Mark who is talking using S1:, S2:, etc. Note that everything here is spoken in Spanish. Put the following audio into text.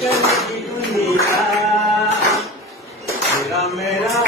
S1: Mira, mira.